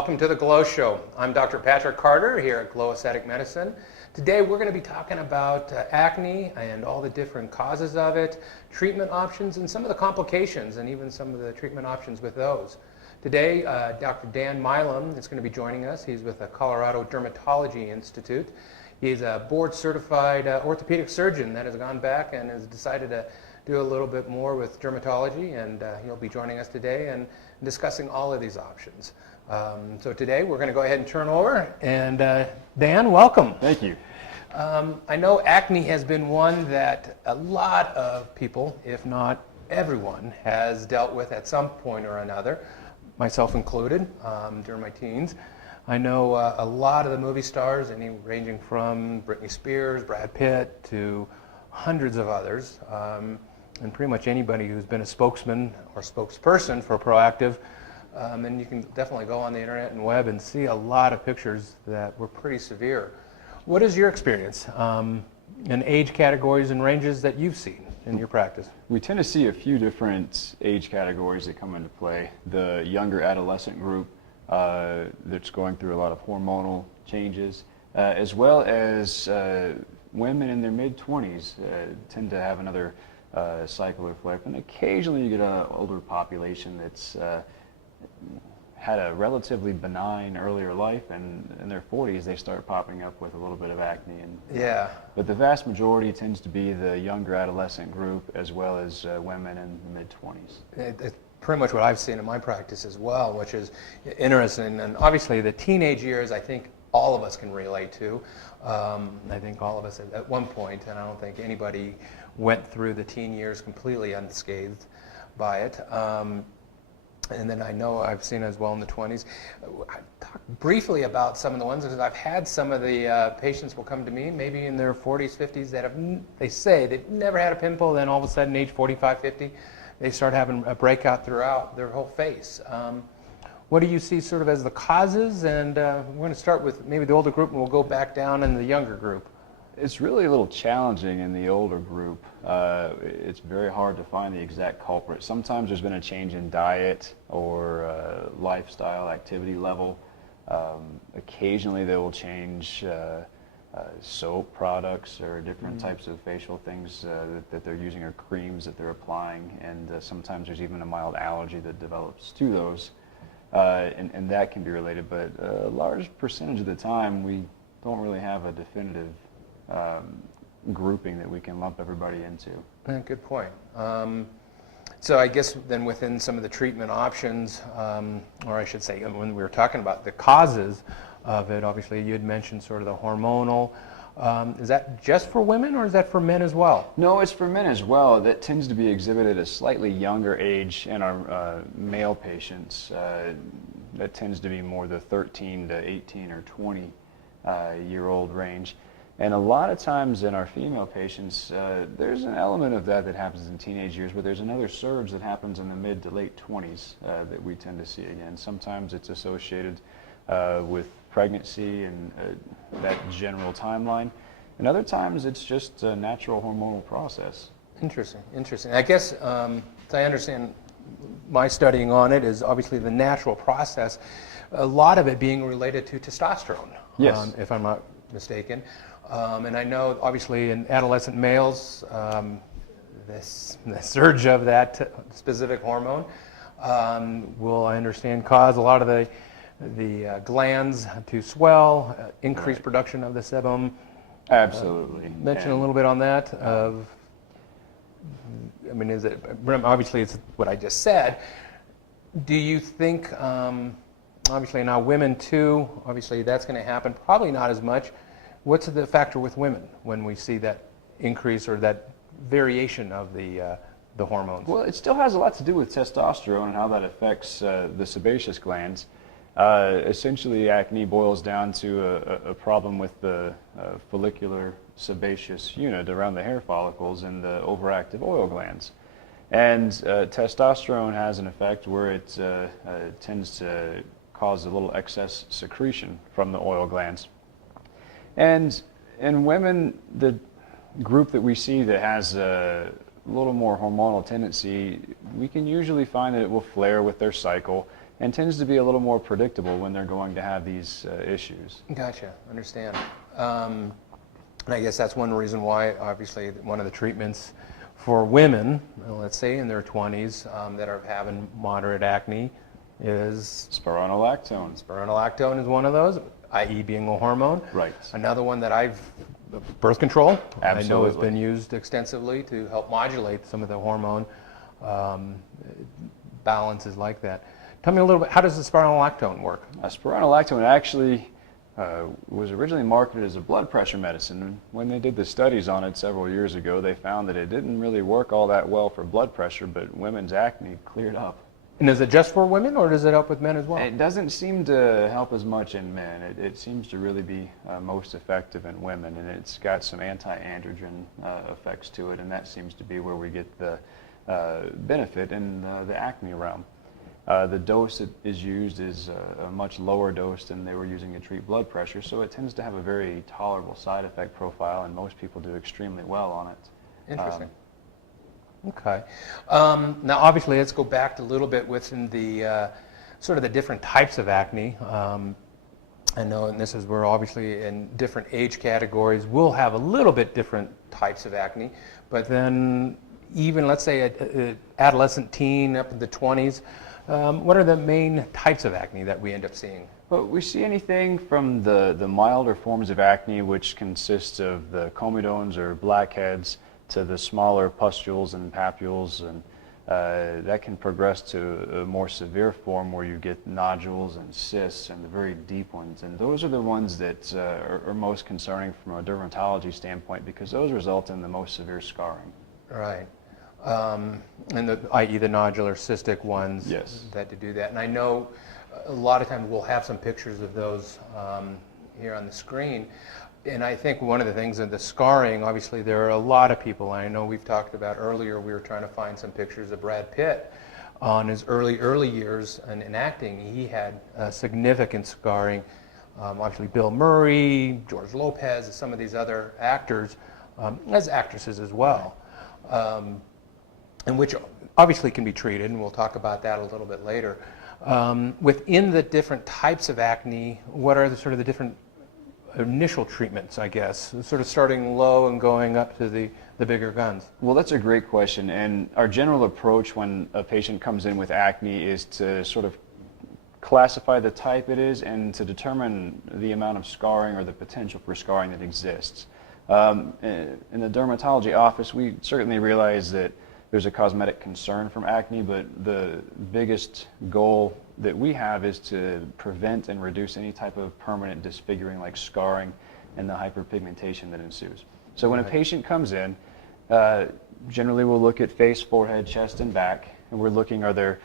welcome to the Glow Show. I'm Dr. Patrick Carter here at Glow Aesthetic Medicine. Today we're going to be talking about acne and all the different causes of it, treatment options, and some of the complications, and even some of the treatment options with those. Today, Dr. Dan Milam is going to be joining us. He's with the Colorado Dermatology Institute. He's a board-certified orthopedic surgeon that has gone back and has decided to do a little bit more with dermatology, and he'll be joining us today and discussing all of these options. So today we're going to go ahead and turn over, and Dan, welcome. Thank you. I know acne has been one that a lot of people, if not everyone, has dealt with at some point or another, myself included, during my teens. I know a lot of the movie stars, ranging from Britney Spears, Brad Pitt, to hundreds of others, and pretty much anybody who's been a spokesman or spokesperson for Proactive. And you can definitely go on the internet and web and see a lot of pictures that were pretty severe. What is your experience in age categories and ranges that you've seen in your practice? We tend to see a few different age categories that come into play. The younger adolescent group that's going through a lot of hormonal changes, as well as women in their mid-20s tend to have another cycle or flare. And occasionally you get an older population that's had a relatively benign earlier life, and in their 40s they start popping up with a little bit of acne. But the vast majority tends to be the younger adolescent group, as well as women in the mid-20s. It's pretty much what I've seen in my practice as well, which is interesting. And obviously the teenage years, I think all of us can relate to. I think all of us at one point, and I don't think anybody went through the teen years completely unscathed by it. And then I know I've seen as well in the 20s. I talked briefly about some of the ones, because I've had some of the patients will come to me, maybe in their 40s, 50s, that they say they've never had a pimple, then all of a sudden, age 45, 50, they start having a breakout throughout their whole face. What do you see sort of as the causes? And we're going to start with maybe the older group, and we'll go back down in the younger group. It's really a little challenging in the older group. It's very hard to find the exact culprit. Sometimes there's been a change in diet or lifestyle activity level. Occasionally they will change soap products or different types of facial things that they're using, or creams that they're applying, and sometimes there's even a mild allergy that develops to those, and that can be related. But a large percentage of the time we don't really have a definitive grouping that we can lump everybody into. Good point. So I guess then within some of the treatment options, or I should say when we were talking about the causes of it, obviously you had mentioned sort of the hormonal. Is that just for women, or is that for men as well? No, it's for men as well. That tends to be exhibited at a slightly younger age in our male patients. That tends to be more the 13 to 18 or 20 year old range. And a lot of times in our female patients, there's an element of that happens in teenage years, but there's another surge that happens in the mid to late 20s that we tend to see again. Sometimes it's associated with pregnancy and that general timeline, and other times it's just a natural hormonal process. Interesting, interesting. I guess, as I understand, my studying on it is obviously the natural process, a lot of it being related to testosterone, yes, if I'm not mistaken. And I know, obviously, in adolescent males, the surge of that specific hormone will, I understand, cause a lot of the glands to swell, increased production of the sebum. Absolutely. Mention a little bit on that. I mean, is it, obviously it's what I just said. Do you think, obviously now women too, obviously that's going to happen, probably not as much. What's the factor with women when we see that increase or that variation of the hormones? Well, it still has a lot to do with testosterone and how that affects the sebaceous glands. Essentially, acne boils down to a problem with the follicular sebaceous unit around the hair follicles and the overactive oil glands. And testosterone has an effect where it tends to cause a little excess secretion from the oil glands. And in women, the group that we see that has a little more hormonal tendency, we can usually find that it will flare with their cycle, and tends to be a little more predictable when they're going to have these issues. Gotcha, understand. And I guess that's one reason why, obviously, one of the treatments for women, let's say in their 20s, that are having moderate acne is Spironolactone. spironolactone is one of those, i.e. being a hormone. Right. Another one that birth control. Absolutely. I know has been used extensively to help modulate some of the hormone balances like that. Tell me a little bit, how does the spironolactone work? Spironolactone actually was originally marketed as a blood pressure medicine. And when they did the studies on it several years ago, they found that it didn't really work all that well for blood pressure, but women's acne cleared up. And is it just for women, or does it help with men as well? It doesn't seem to help as much in men. It seems to really be most effective in women, and it's got some anti-androgen effects to it, and that seems to be where we get the benefit in the acne realm. The dose that is used is a much lower dose than they were using to treat blood pressure, so it tends to have a very tolerable side effect profile, and most people do extremely well on it. Interesting. Okay. Now, obviously, let's go back a little bit within the sort of the different types of acne. I know, and this is where obviously in different age categories, we'll have a little bit different types of acne, but then even, let's say, an adolescent teen up in the 20s, what are the main types of acne that we end up seeing? Well, we see anything from the milder forms of acne, which consists of the comedones or blackheads, to the smaller pustules and papules, and that can progress to a more severe form where you get nodules and cysts and the very deep ones. And those are the ones that are most concerning from a dermatology standpoint, because those result in the most severe scarring. Right. And i.e. the nodular cystic ones. Yes. That do that. And I know a lot of times we'll have some pictures of those here on the screen. And I think one of the things in the scarring, obviously there are a lot of people, and I know we've talked about earlier, we were trying to find some pictures of Brad Pitt on his early years in acting. He had significant scarring. Obviously Bill Murray, George Lopez, some of these other actors, as actresses as well, and which obviously can be treated, and we'll talk about that a little bit later. Within the different types of acne, what are the sort of the different initial treatments, I guess, sort of starting low and going up to the bigger guns? Well, that's a great question, and our general approach when a patient comes in with acne is to sort of classify the type it is and to determine the amount of scarring or the potential for scarring that exists. In the dermatology office, we certainly realize that there's a cosmetic concern from acne, but the biggest goal that we have is to prevent and reduce any type of permanent disfiguring like scarring and the hyperpigmentation that ensues. So when a patient comes in, generally we'll look at face, forehead, chest, and back, and we're looking, are there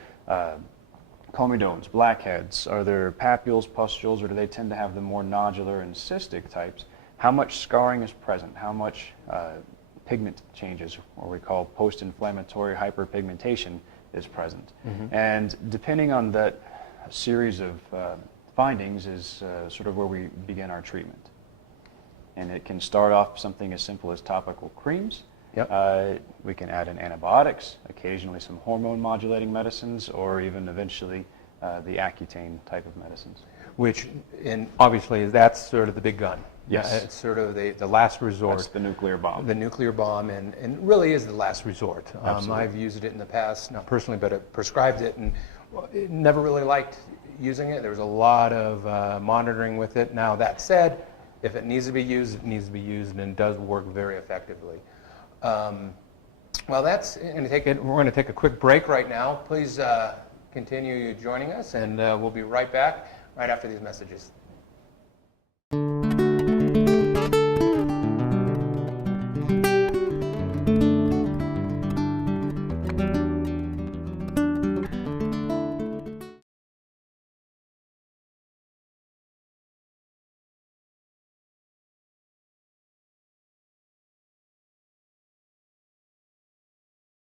comedones, blackheads, are there papules, pustules, or do they tend to have the more nodular and cystic types? How much scarring is present? How much pigment changes, or we call post-inflammatory hyperpigmentation, is present. And depending on that series of findings is sort of where we begin our treatment. And it can start off something as simple as topical creams. Yep. We can add in antibiotics, occasionally some hormone modulating medicines, or even eventually the Accutane type of medicines. Which, and obviously, that's sort of the big gun. Yes. It's sort of the last resort. That's the nuclear bomb. The nuclear bomb, and really is the last resort. Absolutely. I've used it in the past, not personally, but I prescribed it, and never really liked using it. There was a lot of monitoring with it. Now, that said, if it needs to be used, it needs to be used, and it does work very effectively. Well, that's going to take it. We're going to take a quick break right now. Please continue joining us, and we'll be right back right after these messages.